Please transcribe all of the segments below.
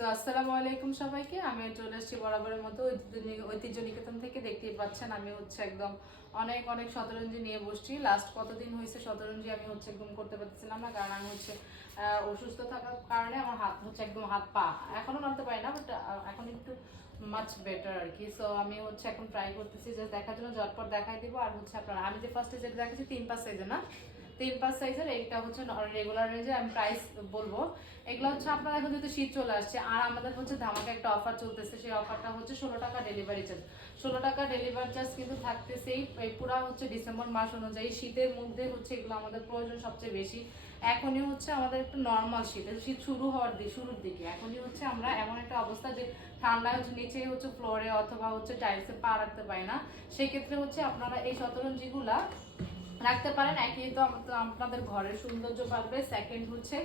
So আসসালামু আলাইকুম সবাইকে। আমি চলে এসেছি বরাবরের মতো ঐতিহ্য নিকেতন থেকে। দেখতেই পাচ্ছেন আমি হচ্ছে একদম অনেক অনেক শতরঞ্জি নিয়ে বসছি। লাস্ট কতদিন হয়েছে শতরঞ্জি আমি হচ্ছে একদম করতে পারতেছিলাম না, কারণ আমি হচ্ছে অসুস্থ থাকার কারণে আমার হাত হচ্ছে একদম হাত পা এখনো নাড়তে পারি না, বাট এখন একটু মাচ বেটার আর কি। সো আমি হচ্ছে এখন ট্রাই করতেছি যে দেখার জন্য, ঝটপট দেখাই দিব। আর হচ্ছে আপনারা, আমি যে ফার্স্টে যেটা দেখাচ্ছি 3-5 সাইজের না, 3-5 সাইজের, এইটা হচ্ছে রেগুলার রেঞ্জে। আমি প্রাইস বলবো। এগুলো হচ্ছে আপনার এখন যেহেতু শীত চলে আসছে, আর আমাদের হচ্ছে ধামাকা একটা অফার চলতেছে। সেই অফারটা হচ্ছে 16 টাকা ডেলিভারি চার্জ। 16 টাকা ডেলিভারি চার্জ কিন্তু থাকতেছেই এই পুরা হচ্ছে ডিসেম্বর মাস অনুযায়ী। শীতের মধ্যে হচ্ছে এগুলো আমাদের প্রয়োজন সবচেয়ে বেশি। এখনই হচ্ছে আমাদের একটু নর্মাল শীত, শীত শুরু হওয়ার শুরুর দিকে। এখনই হচ্ছে আমরা এমন একটা অবস্থা যে ঠান্ডা হচ্ছে নিচে হচ্ছে ফ্লোরে অথবা হচ্ছে টাইলসে পা রাখতে পারি না। সেক্ষেত্রে হচ্ছে আপনারা এই শতরঞ্জিগুলা রাখতে পারেন। একই তো আপনাদের ঘরের সৌন্দর্য বাড়বে, সেকেন্ড হচ্ছে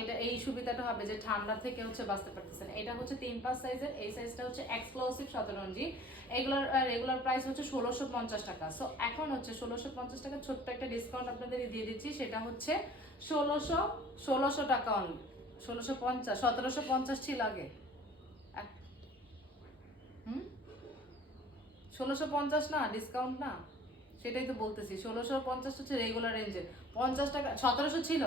এটা এই সুবিধাটা হবে যে ঠান্ডা থেকে হচ্ছে বাঁচতে পারতেছেন। এটা হচ্ছে 3-5 সাইজের, এই সাইজটা হচ্ছে এক্সক্লুসিভ শতরঞ্জি। এগুলোর রেগুলার প্রাইস হচ্ছে 1650 টাকা। সো এখন হচ্ছে 1650 টাকা ছোট্ট একটা ডিসকাউন্ট আপনাদের দিয়ে দিচ্ছি। সেটা হচ্ছে 1600 টাকা অনলি। 1650, 1750 ছিল আগে। হুম, 1650 না, ডিসকাউন্ট না, সেটাই তো বলতেছি। 1650 হচ্ছে রেগুলার রেঞ্জে। 50 টাকা 1700 ছিল,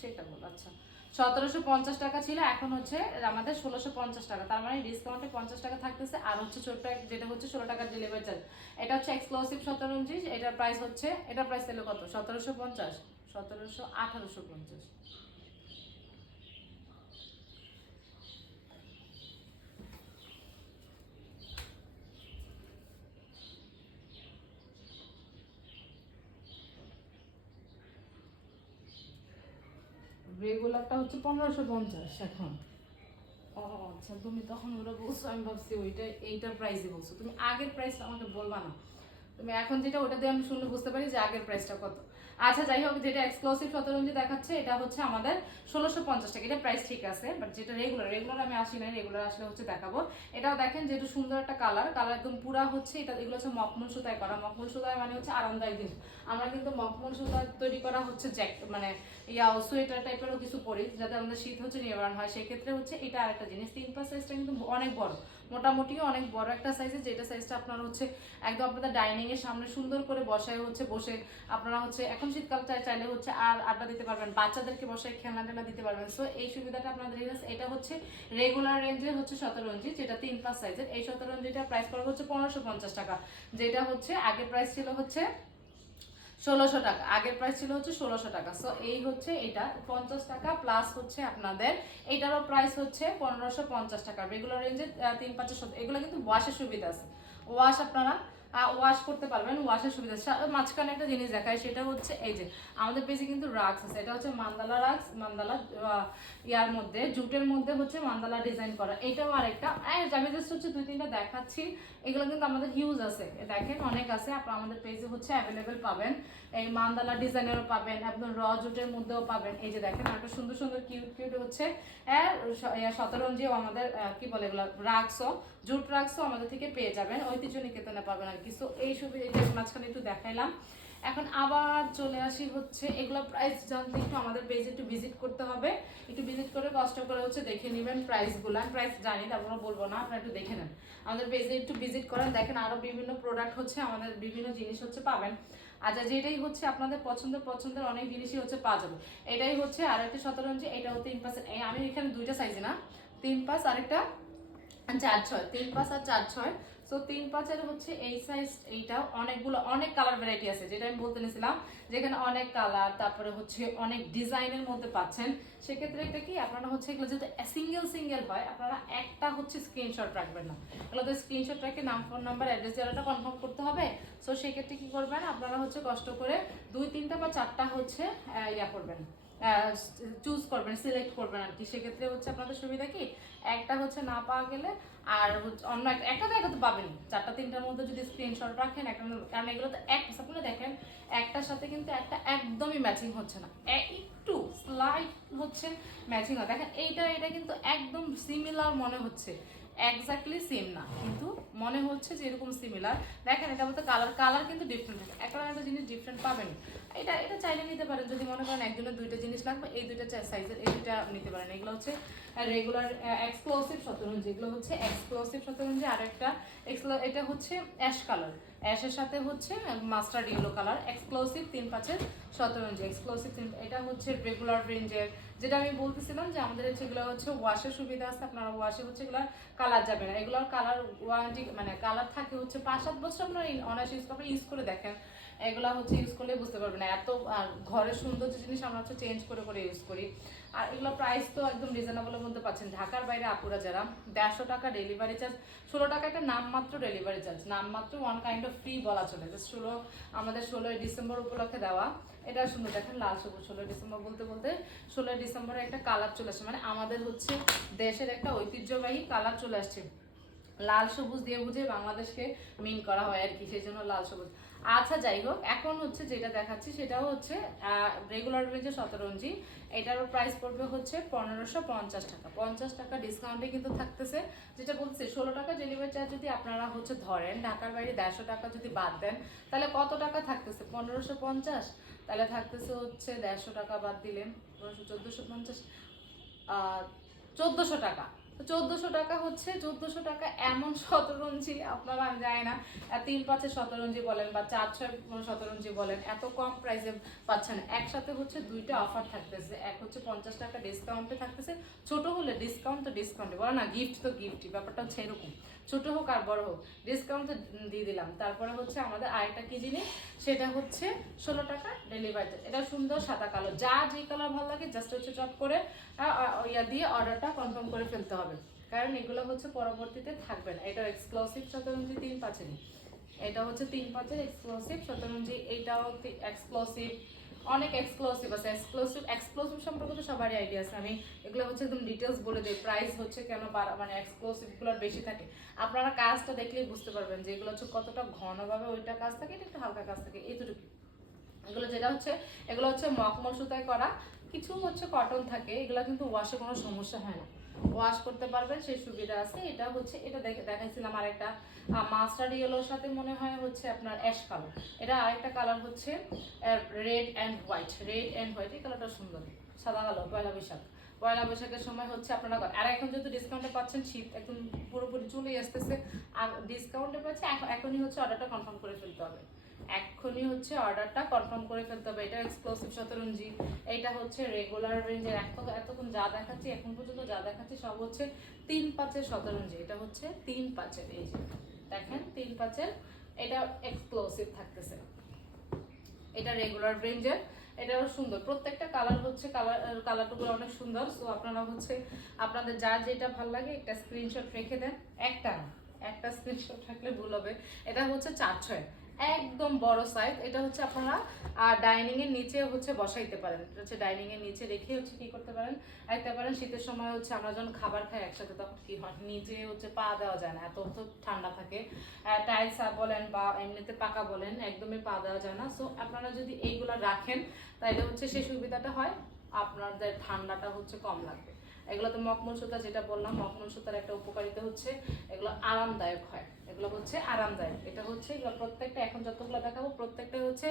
সেটা বল। আচ্ছা, 1750 টাকা ছিল, এখন হচ্ছে আমাদের 1650 টাকা। তার মানে ডিসকাউন্টে 50 টাকা থাকতেছে। আর হচ্ছে ছোট্ট যেটা হচ্ছে 16 টাকার ডেলিভারি চার্জ। এটা হচ্ছে এক্সক্লুসিভ শতরঞ্জি। এটার প্রাইস হচ্ছে, এটার প্রাইস ছিল কত? 1750, 1850। রেগুলারটা হচ্ছে 1550 এখন। ও আচ্ছা, তুমি তখন ওটা বলছো, আমি ভাবছি ওইটা এইটার প্রাইসই বলছো। তুমি আগের প্রাইসটা আমাকে বলবা না? তুমি এখন যেটা, ওটা দিয়ে আমি শুনলে বুঝতে পারি যে আগের প্রাইসটা কত। আচ্ছা যাই হোক, যেটা এক্সক্লুসিভ শতরঞ্জি দেখাচ্ছে এটা হচ্ছে আমাদের 1650 টাকা। এটা প্রাইস ঠিক আছে, বাট যেটা রেগুলার, রেগুলার আমি আসি নাই, রেগুলার আসলে হচ্ছে দেখাবো। এটাও দেখেন যেটা সুন্দর একটা কালার, কালার একদম পুরা হচ্ছে এটা। এগুলো হচ্ছে মখমল সুতায় করা। মখমল সুতায় মানে হচ্ছে আরামদায়ক জিনিস। আমরা কিন্তু মখমল সুতা তৈরি করা হচ্ছে মানে সোয়েটার টাইপেরও কিছু পরি, যাতে আমাদের শীত হচ্ছে নিবারণ হয়। সেক্ষেত্রে হচ্ছে এটা আরেকটা জিনিস। 3-5 সাইজটা কিন্তু অনেক বড়, মোটামুটি অনেক বড় একটা সাইজে, যেটা সাইজটা আপনারা হচ্ছে একদম আপনাদের ডাইনিং এর সামনে সুন্দর করে বসায় হচ্ছে বসে আপনারা হচ্ছে এখন শীতকাল চাইলে হচ্ছে আর আড্ডা দিতে পারবেন, বাচ্চাদেরকে বসায় খেলনা টেলনা দিতে পারবেন। সো এই সুবিধাটা আপনাদের এটা হচ্ছে রেগুলার রেঞ্জে হচ্ছে শতরঞ্জি, যেটা 3-5 সাইজের। এই শতরঞ্জিটার প্রাইস পড়বে হচ্ছে 1550 টাকা, যেটা হচ্ছে আগের প্রাইস ছিল হচ্ছে 1600 টাকা। আগের প্রাইস ছিল হচ্ছে 1600 টাকা। সো এই হচ্ছে এটা 50 টাকা প্লাস হচ্ছে আপনাদের এইটারও প্রাইস হচ্ছে 1550 টাকা। রেগুলার রেঞ্জে 3-5 এগুলো কিন্তু ওয়াশের সুবিধা আছে। ওয়াশ আপনারা ওয়াশ করতে পারবেন, ওয়াশের সুবিধা। মাঝখানে একটা জিনিস দেখায়, সেটা হচ্ছে এই যে আমাদের পেজে কিন্তু রাক্স আছে। এটা হচ্ছে মান্দালা রাক্স, মান্দালা ইয়ার মধ্যে, জুটের মধ্যে হচ্ছে মান্দালা ডিজাইন করা। এটাও আরেকটা। আমি জাস্ট হচ্ছে 2-3টা দেখাচ্ছি। এগুলো কিন্তু আমাদের হিউজ আছে, দেখেন অনেক আছে। আপনারা আমাদের পেজে হচ্ছে অ্যাভেলেবেল পাবেন। এই মান্দালা ডিজাইনেরও পাবেন, আপনার র জুটের মধ্যেও পাবেন। এই যে দেখেন একটা সুন্দর সুন্দর কিউট কিউট হচ্ছে শতরঞ্জিও আমাদের কি বলে এগুলো, রাক্সও, জুট রাক্সও আমাদের থেকে পেয়ে যাবেন। ঐতিহ্য নিকেতনে পাবেন আর কি। সো এই সুবিধা, এই মাঝখানে একটু দেখাইলাম। এখন আবার চলে আসি হচ্ছে এগুলো প্রাইস জানতে একটু আমাদের পেজে একটু ভিজিট করতে হবে। একটু ভিজিট করে কষ্ট করে হচ্ছে দেখে নেবেন প্রাইসগুলো। আমি প্রাইস জানি, তারপরে বলবো না, আপনারা একটু দেখে নেন। আমাদের পেজে একটু ভিজিট করেন, দেখেন আরো বিভিন্ন প্রোডাক্ট হচ্ছে, আমাদের বিভিন্ন জিনিস হচ্ছে পাবেন। আচ্ছা, যেটাই হচ্ছে আপনাদের পছন্দের অনেক জিনিসই হচ্ছে পাওয়া যাবে। এটাই হচ্ছে আর একটা শতরঞ্জি, এটাও 3-5। আমি এখানে দুইটা সাইজে না, 3-5 আরেকটা 4-6, 3-5 আর 4-6। সো 3-5-এর হচ্ছে এই সাইজ, এইটা অনেকগুলো, অনেক কালার ভ্যারাইটি আছে, যেটা আমি বলতে নিয়েছিলাম, যেখানে অনেক কালার, তারপরে হচ্ছে অনেক ডিজাইনের মধ্যে পাচ্ছেন। সেক্ষেত্রে এটা কি আপনারা হচ্ছে এগুলো যদি সিঙ্গেল সিঙ্গেল হয়, আপনারা একটা হচ্ছে স্ক্রিনশট রাখবেন না। এগুলোতে স্ক্রিনশট রেখে নাম, ফোন নাম্বার, অ্যাড্রেস জায়গাটা কনফার্ম করতে হবে। সো সেক্ষেত্রে কি করবেন আপনারা হচ্ছে কষ্ট করে 2-3টা বা 4টা হচ্ছে ইয়া করবেন, চুজ করবেন, সিলেক্ট করবেন আর কি। সেক্ষেত্রে হচ্ছে আপনাদের সুবিধা কি, একটা হচ্ছে না পাওয়া গেলে আর হচ্ছে অন্য একটা তো একটা তো পাবেনই। 4টা-3টার মধ্যে যদি স্ক্রিনশট রাখেন একটা, কারণ এগুলো তো আপনারা দেখেন একটার সাথে কিন্তু একটা একদমই ম্যাচিং হচ্ছে না, একটু স্লাইট হচ্ছে ম্যাচিং হয়। দেখেন এইটা, এটা কিন্তু একদম সিমিলার মনে হচ্ছে, এক্স্যাক্টলি সেম না, কিন্তু মনে হচ্ছে যে এরকম সিমিলার। দেখেন এটা মধ্যে কালার কালার কিন্তু ডিফারেন্ট থাকে, একটা জিনিস ডিফারেন্ট পাবেন। এটা এটা চাইলে নিতে পারেন, যদি মনে করেন একজনের দুইটা জিনিস লাগবে, এই দুইটা সাইজের এই দুইটা নিতে পারেন। এগুলো হচ্ছে রেগুলার এক্সক্লুসিভ শতরঞ্জি, এগুলো হচ্ছে এক্সক্লুসিভ শতরঞ্জি। আর একটা এটা হচ্ছে অ্যাশ কালার, অ্যাশের সাথে হচ্ছে মাস্টার্ড ইয়েলো কালার, এক্সক্লুসিভ 3-5-এর শতরঞ্জি, এক্সক্লুসিভ। এটা হচ্ছে রেগুলার রেঞ্জের, যেটা আমি বলতেছিলাম যে আমাদের হচ্ছে এগুলো হচ্ছে ওয়াশের সুবিধা আছে, আপনারা ওয়াশে হচ্ছে এগুলো কালার যাবে না। এগুলোর কালার ওয়ারেন্টি মানে কালার থাকে হচ্ছে 5-7 বছর, আপনারা অনায়াসে ইউজ করে দেখেন। এগুলো হচ্ছে ইউজ করলে বুঝতে পারবেন না এত ঘরের সৌন্দর্য জিনিস আমরা হচ্ছে চেঞ্জ করে করে ইউজ করি। আর এগুলো প্রাইস তো একদম রিজনেবলের মধ্যে পাচ্ছেন। ঢাকার বাইরে আপুরা যারা 150 টাকা ডেলিভারি চার্জ, 16 টাকা একটা নামমাত্র ডেলিভারি চার্জ, নামমাত্র ওয়ান কাইন্ড অফ ফ্রি বলা চলে। জাস্ট আমাদের 16 ডিসেম্বর উপলক্ষে দেওয়া। এটা সুন্দর দেখেন, লাল সবুজ। 16 ডিসেম্বর বলতে বলতে 16 ডিসেম্বরে একটা কালার চলে আসছে, মানে আমাদের হচ্ছে দেশের একটা ঐতিহ্যবাহী কালার চলে আসছে। লাল সবুজ দিয়ে বুঝে বাংলাদেশকে মিন করা হয় আর কি, সেই জন্য লাল সবুজ। আচ্ছা যাই হোক, এখন হচ্ছে যেটা দেখাচ্ছি সেটাও হচ্ছে রেগুলার রেঞ্জের শতরঞ্জি। এটারও প্রাইস পড়বে হচ্ছে 1550 টাকা, 50 টাকা ডিসকাউন্টে কিন্তু থাকতেছে। যেটা বলছি 16 টাকা ডেলিভারি চার্জ যদি আপনারা হচ্ছে ধরেন, ঢাকার বাইরে 150 টাকা যদি বাদ দেন, তাহলে কত টাকা থাকতেছে? 1550, তাহলে থাকতেছে হচ্ছে 150 টাকা বাদ দিলেন 1450, 1400 টাকা। তো 1400 টাকা হচ্ছে 1400 টাকা এমন শতরঞ্জি আপনারা, আমি জানি না 3-5-এর শতরঞ্জি বলেন বা 4-6 শতরঞ্জি বলেন, এত কম প্রাইসে পাচ্ছেন। একসাথে হচ্ছে দুইটা অফার থাকতেছে, এক হচ্ছে 50 টাকা ডিসকাউন্টে থাকতেছে, ছোট হলে ডিসকাউন্ট তো ডিসকাউন্টে বলে না, গিফট তো গিফটই, ব্যাপারটা হচ্ছে এরকম। ছোট হোক আর বড় হোক ডিসকাউন্ট তো দিয়ে দিলাম। তারপরে হচ্ছে আমাদের আরেকটা কি জিনিস, সেটা হচ্ছে 16 টাকা ডেলিভারি চার্জ। এটা সুন্দর সাদা কালো, যা যে কালার ভালো লাগে জাস্ট হচ্ছে চট করে ইয়া দিয়ে অর্ডারটা কনফার্ম করে ফেলতে হবে, কারণ এগুলো হচ্ছে পরবর্তীতে থাকবে না। এটা এক্সক্লুসিভ শতরঞ্জি 3-5-এরই, এটা হচ্ছে 3-5-এর এক্সক্লুসিভ শতরঞ্জি। এইটাও এক্সক্লুসিভ, অনেক এক্সক্লুসিভ আছে। এক্সক্লুসিভ সম্পর্কে তো সবারই আইডিয়া আছে, আমি এগুলো হচ্ছে একদম ডিটেলস বলে দিই। প্রাইস হচ্ছে কেন মানে এক্সক্লুসিভগুলোর বেশি থাকে, আপনারা কাজটা দেখলেই বুঝতে পারবেন যে এগুলো হচ্ছে কতটা ঘনভাবে ওইটা কাজ থাকে, এটা একটু হালকা কাজ থাকে, এইটুকু। এগুলো যেটা হচ্ছে এগুলো হচ্ছে মখমল সুতায় করা, কিছু হচ্ছে কটন থাকে, এগুলো কিন্তু ওয়াশে কোনো সমস্যা হয় না, ওয়াশ করতে পারবেন সেই সুবিধা আছে। এটা হচ্ছে এটা দেখাইছিলাম আরেকটা মাস্টার্ড ইয়েলোর সাথে মনে হয় হচ্ছে আপনার অ্যাশ কালার। এটা আরেকটা কালার হচ্ছে red and white, red and white, এই কালারটা সুন্দর, সাদা কালো। পয়লা বৈশাখ, পয়লা বৈশাখের সময় হচ্ছে আপনারা, আর এখন যেহেতু ডিসকাউন্টে পাচ্ছেন, শীত একদম পুরোপুরি চলেই আসতেছে, আর ডিসকাউন্টে পাচ্ছে, এখনই হচ্ছে অর্ডারটা কনফার্ম করে ফেলতে হবে, এখনই হচ্ছে অর্ডারটা কনফার্ম করে ফেলতে হবে। এটা এক্সক্লুসিভ শতরঞ্জি, এটা হচ্ছে রেগুলার রেঞ্জের। এতক্ষণ যা দেখাচ্ছি, এখন পর্যন্ত যা দেখাচ্ছি সব হচ্ছে 3-5-এর শতরঞ্জি। এটা হচ্ছে 3-5-এর, এই যে দেখেন 3-5-এর, এটা এক্সক্লুসিভ থাকতেছে। এটা রেগুলার রেঞ্জের, এটাও সুন্দর, প্রত্যেকটা কালার হচ্ছে কালারটুকু অনেক সুন্দর। সো আপনারা হচ্ছে আপনাদের যার যেটা ভালো লাগে একটা স্ক্রিনশট রেখে দেন, একটা স্ক্রিনশট রাখলে ভুল হবে। এটা হচ্ছে 4-6, একদম বড় সাইজ। এটা হচ্ছে আপনারা ডাইনিং এর নিচে হচ্ছে বসাইতে পারেন, এটা হচ্ছে ডাইনিং এর নিচে রেখে হচ্ছে কি করতে পারেন, রাখতে পারেন। শীতের সময় হচ্ছে আমরা যখন খাবার খাই একসাথে, তখন কি হয়, নিচে হচ্ছে পা দেওয়া যায় না, এত তো ঠান্ডা থাকে, টাইলস বলেন বা এমনিতে পাকা বলেন, একদমই পা দেওয়া যায় না। সো আপনারা যদি এইগুলো রাখেন তাহলে হচ্ছে সেই সুবিধাটা হয়, আপনাদের ঠান্ডাটা হচ্ছে কম লাগবে। এগুলো তো মখমল সুতা, যেটা বললাম মখমল সুতার একটা উপকারিতা হচ্ছে এগুলো আরামদায়ক হয়, এগুলো হচ্ছে আরামদায়ক। এটা হচ্ছে এগুলো প্রত্যেকটা, এখন যতগুলো দেখাবো প্রত্যেকটা হচ্ছে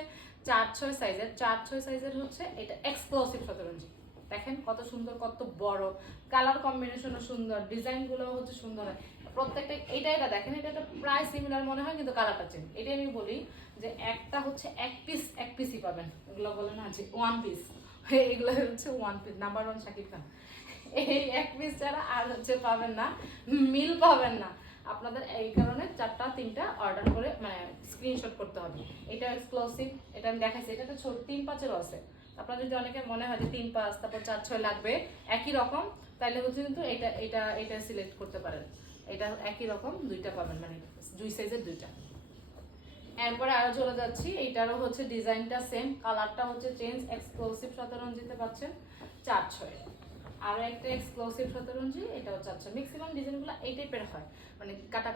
4-6 সাইজের, 4-6 সাইজের হচ্ছে এটা এক্সক্লুসিভ শতরঞ্জি। দেখেন কত সুন্দর, কত বড়, কালার কম্বিনেশনও সুন্দর, ডিজাইনগুলো হচ্ছে সুন্দর হয় প্রত্যেকটা। এটা দেখেন, এটা প্রায় সিমিলার মনে হয় কিন্তু কালারটা চেঞ্জ। এটাই আমি বলি যে একটা হচ্ছে এক পিসই পাবেন, এগুলো বলে না যে ওয়ান পিস, এগুলো হচ্ছে one piece, number 1 Shakib Khan. এই এক পিস ছাড়া আর হচ্ছে পাবেন না, মিল পাবেন না আপনাদের। এই কারণে 4-3টা অর্ডার করে মানে স্ক্রিনশট করতে হবে। এটা এক্সক্লুসিভ, এটা আমি দেখাইছি, এটা তো 3-5-এরও আছে। আপনার যদি অনেকে মনে হয় যে 3-5 তারপর 4-6 লাগবে একই রকম, তাহলে হচ্ছে কিন্তু এটা সিলেক্ট করতে পারেন। এটা একই রকম দুইটা পাবেন, মানে 2 সাইজের দুইটা। এরপরে আরো চলে যাচ্ছি, এইটারও হচ্ছে ডিজাইনটা সেম, কালারটা হচ্ছে চেঞ্জ। এক্সক্লুসিভ শতরঞ্জিতে পাচ্ছেন 4-6। আরো একটা এক্সক্লুসিভ শতরঞ্জি, এটাও 4-6। ম্যাক্সিমাম ডিজাইনগুলো এই টাইপের হয়, মানে কাটা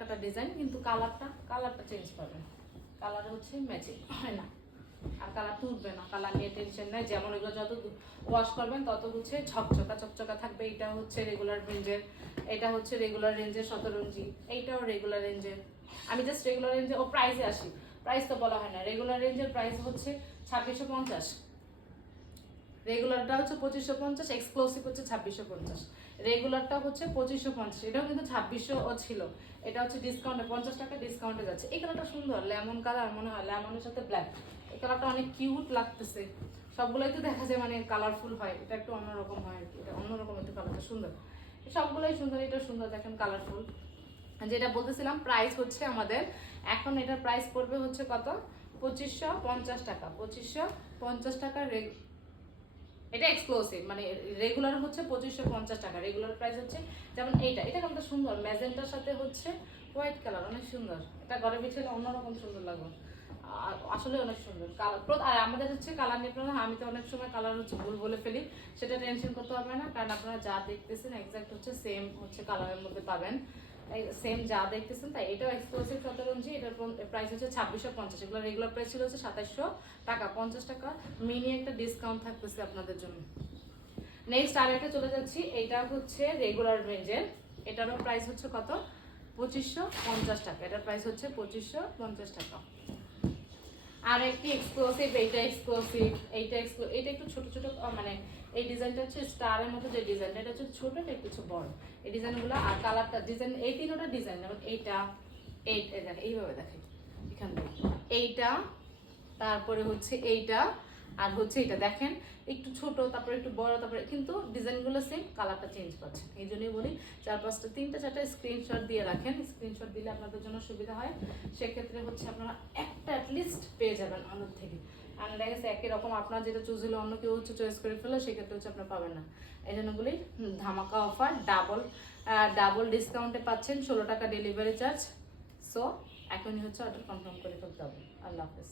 কাটা ডিজাইন, কিন্তু কালারটা চেঞ্জ পাবেন, কালার হচ্ছে ম্যাচিং হয় না। আর কালার তুলবে না, কালার নিয়ে টেনশন নাই। যেমন এগুলো যত ওয়াশ করবেন তত হচ্ছে ঝকঝকা চকচকা থাকবে। এটা হচ্ছে রেগুলার রেঞ্জের, এটা হচ্ছে রেগুলার রেঞ্জের 17 ইঞ্চি, এইটাও রেগুলার রেঞ্জের। আমি জাস্ট রেগুলার রেঞ্জে ও প্রাইসে আসি, প্রাইস তো বলা হয় না। রেগুলার রেঞ্জের প্রাইস হচ্ছে 2650, রেগুলারটা হচ্ছে 2550, এক্সক্লুসিভ হচ্ছে 2650, রেগুলারটা হচ্ছে 2550, এটাও কিন্তু 2600 ছিল। এটা হচ্ছে ডিসকাউন্টে 50 টাকা ডিসকাউন্টে যাচ্ছে। এই কালারটা সুন্দর, লেমন কালার মনে হয়, লেমনের সাথে ব্ল্যাক। এই কালারটা অনেক কিউট লাগতেছে। সবগুলোই তো দেখা যায় মানে কালারফুল হয়, এটা একটু অন্যরকম হয় আর কি, এটা অন্যরকম একটু কালারটা সুন্দর। সবগুলোই সুন্দর, এটা সুন্দর, দেখেন কালারফুল। যেটা বলতেছিলাম প্রাইস হচ্ছে আমাদের এখন এটার প্রাইস পড়বে হচ্ছে কত, 2550 টাকা। 2550 টাকা এটা এক্সক্লুসিভ, মানে রেগুলার হচ্ছে 2550 টাকা। রেগুলার প্রাইস হচ্ছে যেমন এটা কিন্তু সুন্দর, ম্যাজেন্টার সাথে হচ্ছে হোয়াইট কালার, অনেক সুন্দর। এটা ঘরে বিছালে অন্যরকম সুন্দর লাগবে, আর আসলে অনেক সুন্দর কালার। আর আমাদের হচ্ছে কালার নিয়ে প্রবলেম, আমি তো অনেক সময় কালার হচ্ছে ভুল বলে ফেলি, সেটা টেনশন করতে হবে না, কারণ আপনারা যা দেখতেছেন এক্সাক্ট হচ্ছে সেম হচ্ছে কালারের মধ্যে পাবেন, সেম যা দেখতেছেন তাই। এটাও এক্সক্লুসিভ 17 ইঞ্চি, এটার প্রাইস হচ্ছে 2650। এগুলো রেগুলার প্রাইস ছিল হচ্ছে 2700 টাকা, 50 টাকা মিনি একটা ডিসকাউন্ট থাকতেছে আপনাদের জন্য। নেক্সট আর একটা চলে যাচ্ছি, এটা হচ্ছে রেগুলার রেঞ্জের, এটারও প্রাইস হচ্ছে কত, 2550 টাকা। এটার প্রাইস হচ্ছে 2550 টাকা। আর একটি এক্সক্লুসিভ, এইটা এক্সক্লুসিভ, এইটা একটু ছোট ছোট, মানে এই ডিজাইনটা হচ্ছে স্টারের মতো যে ডিজাইনটা, এটা হচ্ছে ছোট, এটা একটু বড়। এই ডিজাইনগুলো আর কালারটা ডিজাইন, এই তিনটা ডিজাইন, যেমন এইটা দেখেন এইভাবে দেখেন এখান থেকে এইটা, তারপরে হচ্ছে এইটা, আর হচ্ছে এটা দেখেন একটু ছোট, তারপরে একটু বড়, তারপরে কিন্তু ডিজাইনগুলো সেম, কালারটা চেঞ্জ করছে। এই জন্যই বলি 4-5টা 3টা-4টা স্ক্রিনশট দিয়ে রাখেন, স্ক্রিনশট দিলে আপনাদের জন্য সুবিধা হয়। সেক্ষেত্রে হচ্ছে আপনারা একটা অ্যাটলিস্ট পেয়ে যাবেন আমাদের থেকে। আর দেখা গেছে একই রকম আপনার যেটা চুজ হলো অন্য কেউ হচ্ছে চয়েস করে ফেলো, সেক্ষেত্রে হচ্ছে আপনার পাবেন না। এই জন্য বলি ধামাকা অফার, ডাবল ডিসকাউন্টে পাচ্ছেন, 16 টাকা ডেলিভারি চার্জ। সো এখনই হচ্ছে অর্ডার কনফার্ম করে ফেলতে হবে। আল্লাহ হাফেজ।